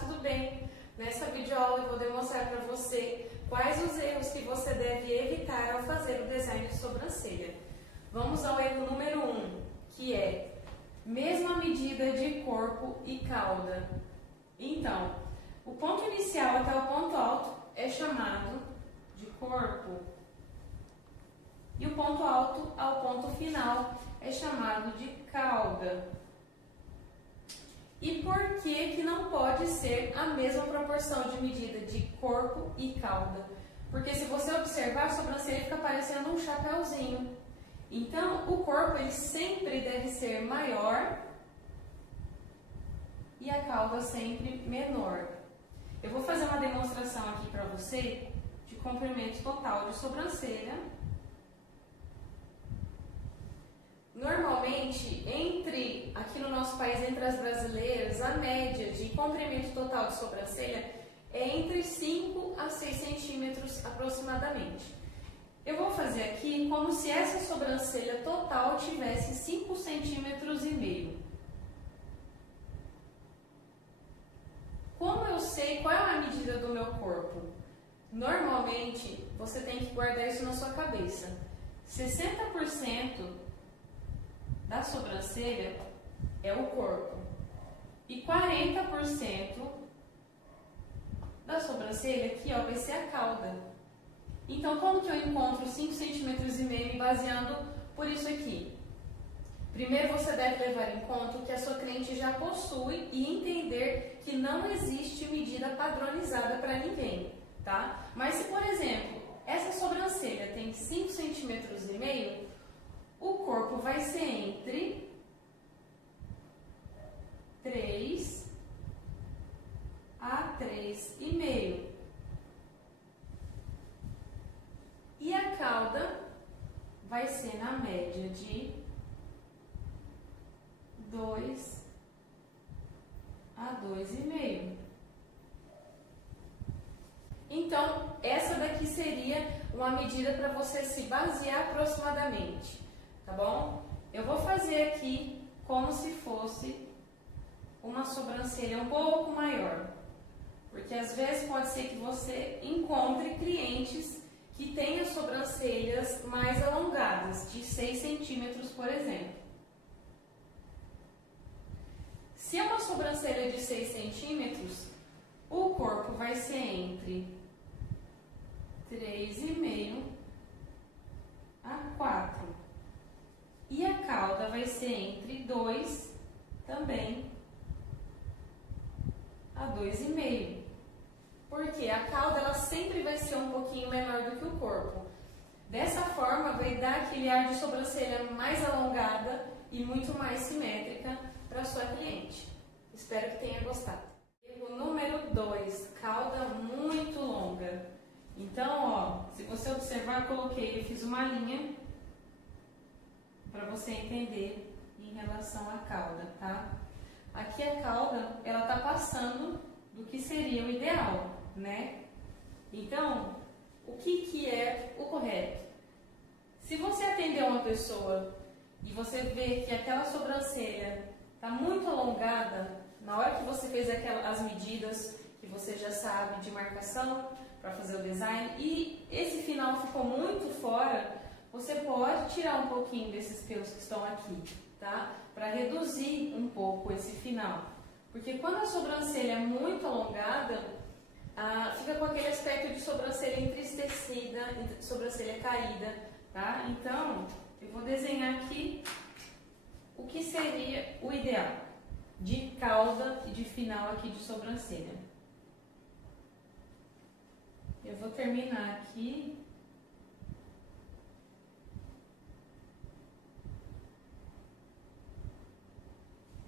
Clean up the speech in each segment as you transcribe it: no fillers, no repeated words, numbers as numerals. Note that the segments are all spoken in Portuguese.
tudo bem? Nessa videoaula eu vou demonstrar para você quais os erros que você deve evitar ao fazer o design de sobrancelha. Vamos ao erro número 1, que é mesma medida de corpo e cauda. Então, o ponto inicial até o ponto alto é chamado de corpo e o ponto alto ao ponto final é chamado de cauda. E por que não pode ser a mesma proporção de medida de corpo e cauda? Porque se você observar, a sobrancelha fica parecendo um chapéuzinho. Então, o corpo ele sempre deve ser maior e a cauda sempre menor. Eu vou fazer uma demonstração aqui para você de comprimento total de sobrancelha. Normalmente, aqui no nosso país, entre as brasileiras, a média de comprimento total de sobrancelha é entre 5 a 6 centímetros aproximadamente. Eu vou fazer aqui como se essa sobrancelha total tivesse 5 centímetros e meio. Como eu sei qual é a medida do meu corpo? Normalmente, você tem que guardar isso na sua cabeça. 60% da sobrancelha é o corpo e 40% da sobrancelha aqui ó, vai ser a cauda. Então, como que eu encontro 5 centímetros e meio me baseando por isso aqui? Primeiro, você deve levar em conta o que a sua cliente já possui e entender que não existe medida padronizada para ninguém, tá? Mas se, por exemplo, essa sobrancelha tem 5 centímetros e meio, o corpo vai ser entre 3 a 3,5. E a cauda vai ser na média de 2 a 2,5. Então, essa daqui seria uma medida para você se basear aproximadamente, tá bom? Eu vou fazer aqui como se fosse uma sobrancelha um pouco maior, porque às vezes pode ser que você encontre clientes que tenham sobrancelhas mais alongadas, de 6 centímetros, por exemplo. Se é uma sobrancelha de 6 centímetros, o corpo vai ser entre 3,5 a 4. E a cauda vai ser entre 2 também a 2,5. Porque a cauda ela sempre vai ser um pouquinho menor do que o corpo. Dessa forma vai dar aquele ar de sobrancelha mais alongada e muito mais simétrica para a sua cliente. Espero que tenha gostado. Erro número 2, cauda muito longa. Então, ó, se você observar, eu fiz uma linha para você entender em relação à cauda, tá? Aqui a cauda, ela tá passando do que seria o ideal, né? Então, o que é o correto? Se você atender uma pessoa e você vê que aquela sobrancelha tá muito alongada, na hora que você fez as medidas que você já sabe de marcação para fazer o design e esse final ficou muito fora, você pode tirar um pouquinho desses pelos que estão aqui, tá? Para reduzir um pouco esse final. Porque quando a sobrancelha é muito alongada, fica com aquele aspecto de sobrancelha entristecida, sobrancelha caída, tá? Então, eu vou desenhar aqui o que seria o ideal de cauda e de final aqui de sobrancelha. Eu vou terminar aqui.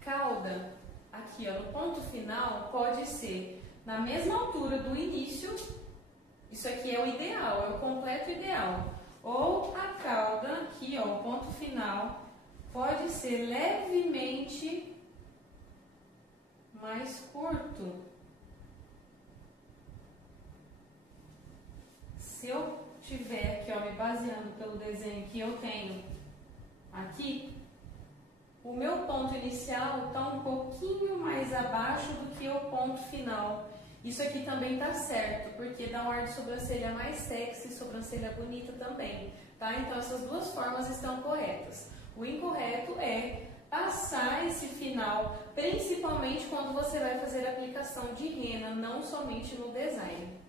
Cauda, aqui ó, no ponto final, pode ser na mesma altura do início, isso aqui é o ideal, é o completo ideal. Ou a cauda, aqui ó, o ponto final, pode ser levemente mais curto. Se eu tiver aqui ó, me baseando pelo desenho que eu tenho aqui, o meu ponto inicial está um pouquinho mais abaixo do que o ponto ponto final. Isso aqui também tá certo, porque dá um ar de sobrancelha mais sexy, sobrancelha bonita também, tá? Então essas duas formas estão corretas. O incorreto é passar esse final, principalmente quando você vai fazer a aplicação de rena, não somente no design.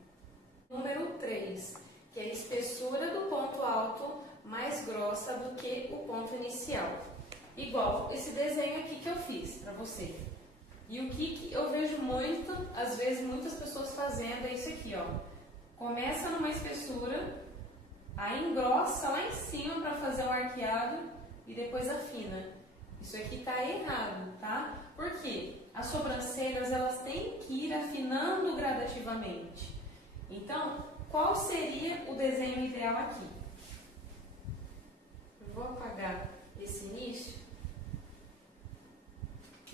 Número 3, que é a espessura do ponto alto mais grossa do que o ponto inicial. Igual esse desenho aqui que eu fiz para você. E o que eu vejo muito, às vezes muitas pessoas fazendo é isso aqui, ó. Começa numa espessura, aí engrossa lá em cima para fazer o arqueado e depois afina. Isso aqui tá errado, tá? Por quê? As sobrancelhas, elas têm que ir afinando gradativamente. Então, qual seria o desenho ideal aqui? Eu vou apagar esse início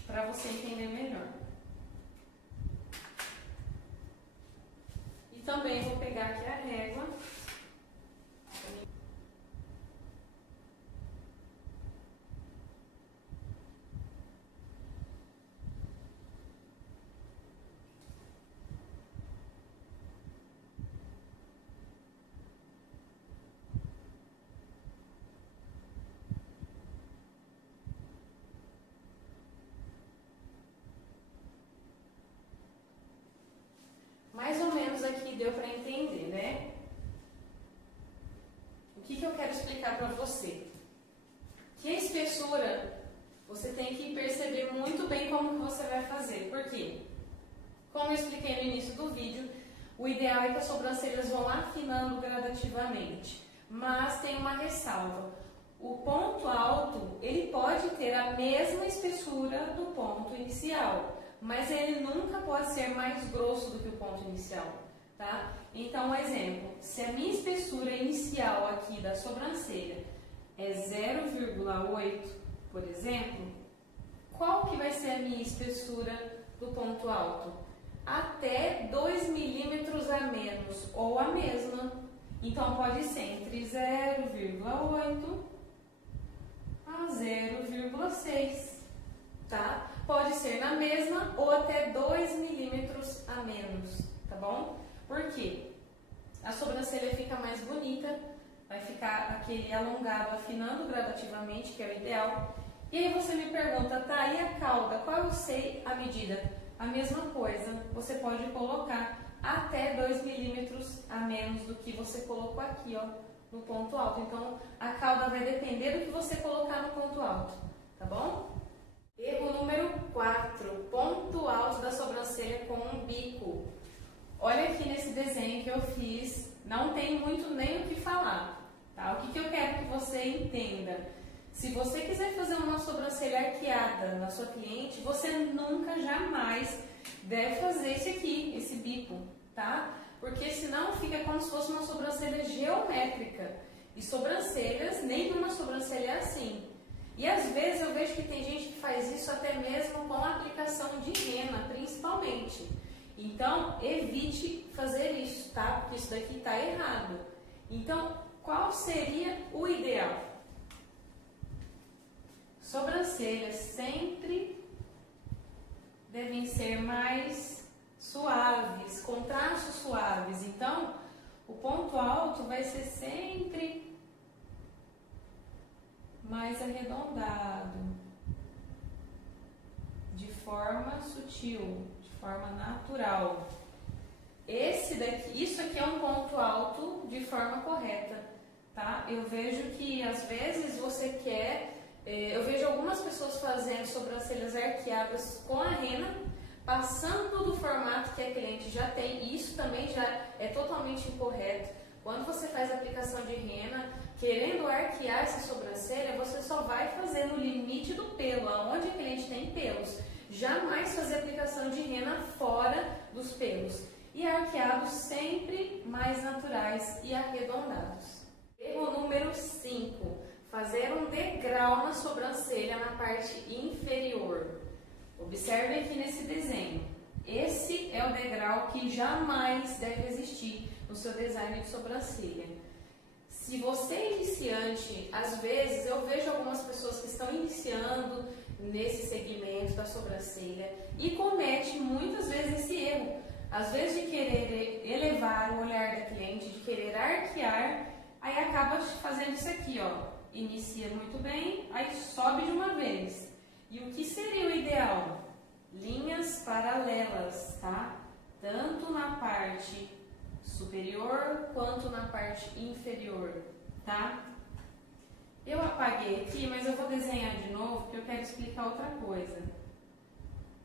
para você entender melhor. E também vou pegar aqui a régua. Mais ou menos aqui deu para entender, né? O que eu quero explicar para você? Que a espessura, você tem que perceber muito bem como que você vai fazer. Por quê? Como eu expliquei no início do vídeo, o ideal é que as sobrancelhas vão afinando gradativamente. Mas tem uma ressalva. O ponto alto, ele pode ter a mesma espessura do ponto inicial, mas ele nunca pode ser mais grosso do que o ponto inicial, tá? Então, um exemplo, se a minha espessura inicial aqui da sobrancelha é 0,8, por exemplo, qual que vai ser a minha espessura do ponto alto? Até 2 milímetros a menos, ou a mesma. Então, pode ser entre 0,8 a 0,6, tá? Pode ser na mesma ou até 2 milímetros a menos, tá bom? Por quê? A sobrancelha fica mais bonita, vai ficar aquele alongado, afinando gradativamente, que é o ideal. E aí você me pergunta, tá, e a cauda? Qual eu sei a medida? A mesma coisa, você pode colocar até 2 milímetros a menos do que você colocou aqui, ó, no ponto alto. Então, a cauda vai depender do que você colocar no ponto alto, tá bom? Erro número 4, ponto alto da sobrancelha com um bico. Olha aqui nesse desenho que eu fiz, não tem muito nem o que falar, tá? O que eu quero que você entenda? Se você quiser fazer uma sobrancelha arqueada na sua cliente, você nunca, jamais deve fazer esse aqui, esse bico, tá? Porque senão fica como se fosse uma sobrancelha geométrica. E sobrancelhas, nenhuma sobrancelha é assim. E às vezes eu vejo que tem gente que faz isso até mesmo com a aplicação de rena, principalmente. Então, evite fazer isso, tá? Porque isso daqui está errado. Então, qual seria o ideal? Sobrancelhas sempre devem ser mais suaves, com traços suaves. Então, o ponto alto vai ser sempre mais arredondado, de forma sutil, de forma natural. Isso aqui é um ponto alto de forma correta, tá? Eu vejo que às vezes você quer, eu vejo algumas pessoas fazendo sobrancelhas arqueadas com a rena, passando do formato que a cliente já tem, e isso também já é totalmente incorreto. Quando você faz a aplicação de rena, querendo arquear essa sobrancelha, você só vai fazer no limite do pelo, aonde a cliente tem pelos. Jamais fazer aplicação de rena fora dos pelos. E arqueados sempre mais naturais e arredondados. Erro número 5. Fazer um degrau na sobrancelha na parte inferior. Observe aqui nesse desenho. Esse é o degrau que jamais deve existir no seu design de sobrancelha. Se você é iniciante, às vezes eu vejo algumas pessoas que estão iniciando nesse segmento da sobrancelha e comete muitas vezes esse erro. Às vezes de querer elevar o olhar da cliente, de querer arquear, aí acaba fazendo isso aqui, ó. Inicia muito bem, aí sobe de uma vez. E o que seria o ideal? Linhas paralelas, tá? Tanto na parte superior quanto na parte inferior, tá? Eu apaguei aqui, mas eu vou desenhar de novo porque eu quero explicar outra coisa.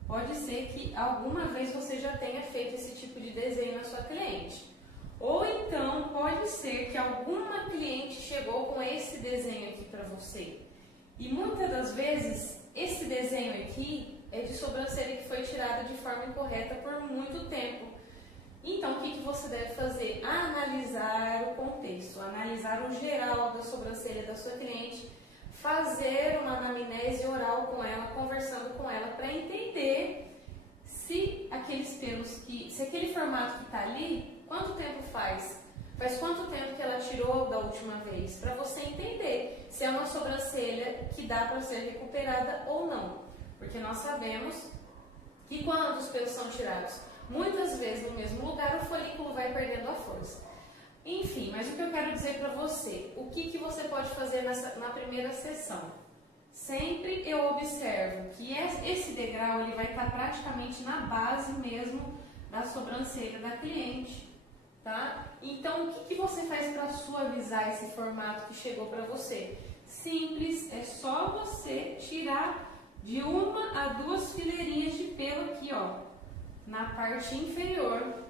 Pode ser que alguma vez você já tenha feito esse tipo de desenho na sua cliente. Ou então pode ser que alguma cliente chegou com esse desenho aqui para você. E muitas das vezes esse desenho aqui é de sobrancelha que foi tirada de forma incorreta por muito tempo. Então o que você deve fazer? Analisar o contexto, analisar o geral da sobrancelha da sua cliente, fazer uma anamnese oral com ela, conversando com ela para entender se aqueles pelos se aquele formato que está ali, quanto tempo faz? Faz quanto tempo que ela tirou da última vez? Para você entender se é uma sobrancelha que dá para ser recuperada ou não. Porque nós sabemos que quando os pelos são tirados muitas vezes no mesmo lugar, o folículo vai perdendo a força. Enfim, mas o que eu quero dizer para você, o que você pode fazer na primeira sessão? Sempre eu observo que esse degrau ele vai estar praticamente na base mesmo da sobrancelha da cliente, tá? Então, o que você faz para suavizar esse formato que chegou para você? Simples, é só você tirar de 1 a 2 fileirinhas de pelo aqui, ó, na parte inferior.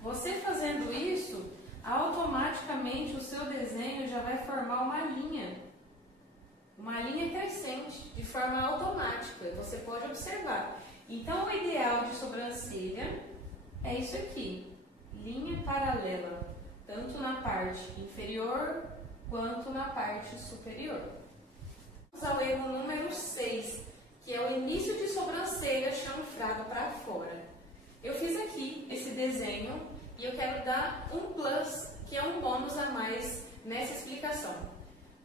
Você fazendo isso, automaticamente o seu desenho já vai formar uma linha crescente, de forma automática, você pode observar. Então, o ideal de sobrancelha é isso aqui, linha paralela, tanto na parte inferior quanto na parte superior. Vamos ao erro número 6, que é o início de sobrancelha chanfrada para fora. Eu fiz aqui esse desenho e eu quero dar um plus, que é um bônus a mais nessa explicação.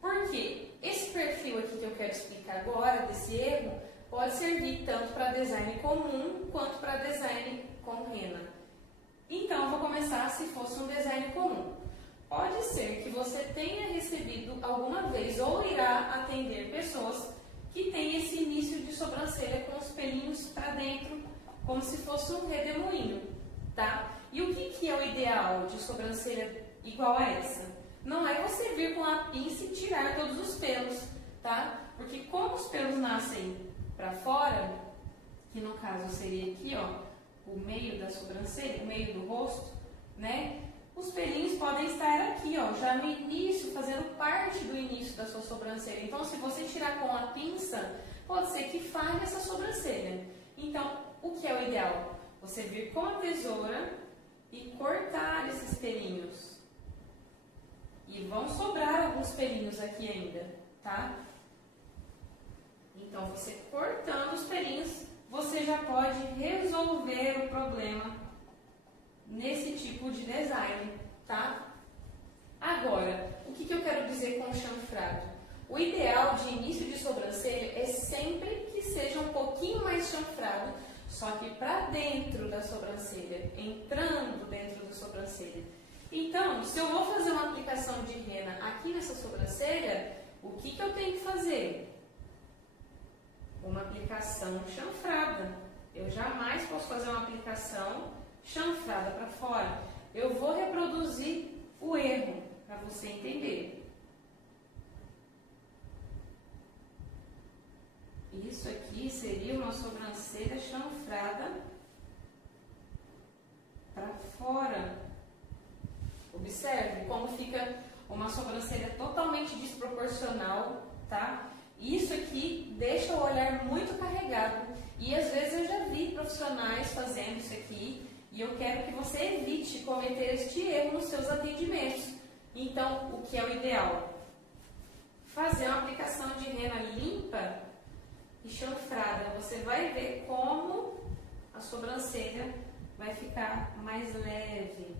Por quê? Esse perfil aqui que eu quero explicar agora, desse erro, pode servir tanto para design comum quanto para design com rena. Então, eu vou começar se fosse um design comum. Pode ser que você tenha recebido alguma vez ou irá atender pessoas que têm esse início de sobrancelha com os pelinhos para dentro, como se fosse um redemoinho, tá? E o que é o ideal de sobrancelha igual a essa? Não é você vir com a pinça e tirar todos os pelos, tá? Porque como os pelos nascem para fora, que no caso seria aqui, ó, o meio da sobrancelha, o meio do rosto, né? Os pelinhos podem estar aqui, ó, já no início, fazendo parte do início da sua sobrancelha. Então, se você tirar com a pinça, pode ser que falhe essa sobrancelha. Então, o que é o ideal? Você vir com a tesoura e cortar esses pelinhos. E vão sobrar alguns pelinhos aqui ainda, tá? Então, você cortando os pelinhos, você já pode resolver o problema nesse tipo de design, tá? Agora, o que eu quero dizer com o chanfrado? O ideal de início de sobrancelha é sempre que seja um pouquinho mais chanfrado, só que para dentro da sobrancelha, entrando dentro da sobrancelha. Então, se eu vou fazer uma aplicação de rena aqui nessa sobrancelha, o que eu tenho que fazer? Uma aplicação chanfrada. Eu jamais posso fazer uma aplicação chanfrada para fora. Eu vou reproduzir o erro para você entender. Isso aqui seria uma sobrancelha chanfrada para fora. Observe como fica uma sobrancelha totalmente desproporcional, tá? Isso aqui deixa o olhar muito carregado e às vezes eu já vi profissionais fazendo isso aqui e eu quero que você evite cometer este erro nos seus atendimentos. Então, o que é o ideal? Fazer uma aplicação de rena limpa e chanfrada. Você vai ver como a sobrancelha vai ficar mais leve.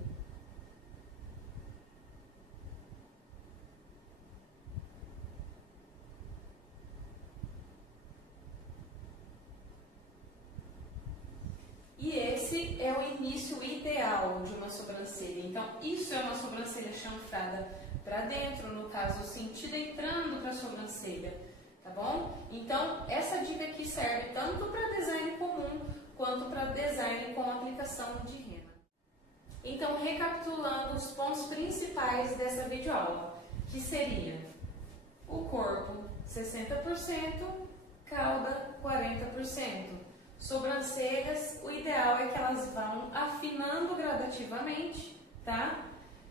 E esse é o início ideal de uma sobrancelha. Então, isso é uma sobrancelha chanfrada para dentro, no caso, o sentido entrando para a sobrancelha, tá bom? Então, essa dica aqui serve tanto para design comum quanto para design com aplicação de rena. Então, recapitulando os pontos principais dessa videoaula, que seria o corpo 60%, cauda 40%. Sobrancelhas, o ideal é que elas vão afinando gradativamente, tá?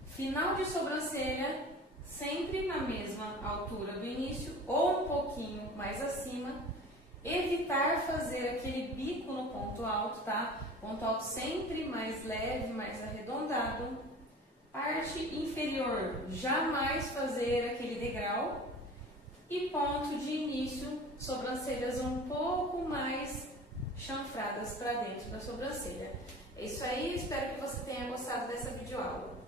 Final de sobrancelha, sempre na mesma altura do início ou um pouquinho mais acima. Evitar fazer aquele bico no ponto alto, tá? Ponto alto sempre mais leve, mais arredondado. Parte inferior, jamais fazer aquele degrau. E ponto de início, sobrancelhas um pouco mais chanfradas para dentro da sobrancelha. É isso aí, espero que você tenha gostado dessa videoaula.